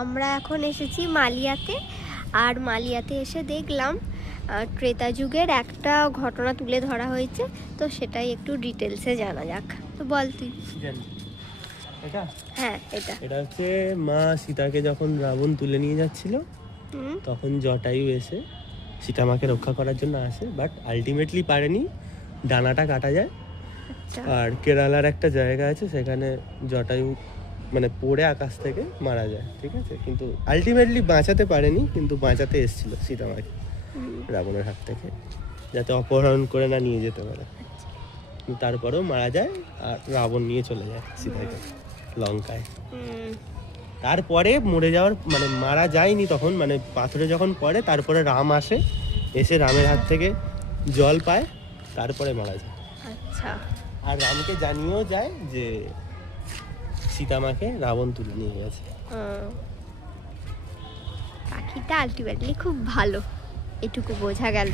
আমরা এখন এসেছি মালিয়াতে। আর মালিয়াতে এসে দেখলাম ত্রেতা যুগের একটা ঘটনা তুলে ধরা হয়েছে, তো সেটাই একটু ডিটেলসে জানা যাক। তো বল তুই। এটা হ্যাঁ, এটা হচ্ছে মা সীতাকে যখন রাবণ তুলে নিয়ে যাচ্ছিল, তখন জটায়ু এসে সীতা মাকে রক্ষা করার জন্য আসে, বাট আলটিমেটলি পারেনি, ডানাটা কাটা যায়। আর কেরালার একটা জায়গা আছে, সেখানে জটায়ু মানে পড়ে আকাশ থেকে মারা যায়, ঠিক আছে। কিন্তু আলটিমেটলি বাঁচাতে পারেনি, কিন্তু বাঁচাতে এসেছিল সীতা মাকে রাবণের হাত থেকে, যাতে অপহরণ করে না নিয়ে যেতে পারে। তারপরেও মারা যায়, আর রাবণ নিয়ে চলে যায় সীতাকে লঙ্কায়। তারপরে মরে যাওয়ার মানে মারা যায়নি তখন, মানে পাথরে যখন পড়ে, তারপরে রাম আসে, এসে রামের হাত থেকে জল পায়, তারপরে মারা যায়। আচ্ছা। আর রামকে জানিয়েও যায় যে সীতামাকে রাবণ তুলে নিয়ে গেছে। পাখিটা আলটিমেটলি খুব ভালো, এটুকু বোঝা গেল।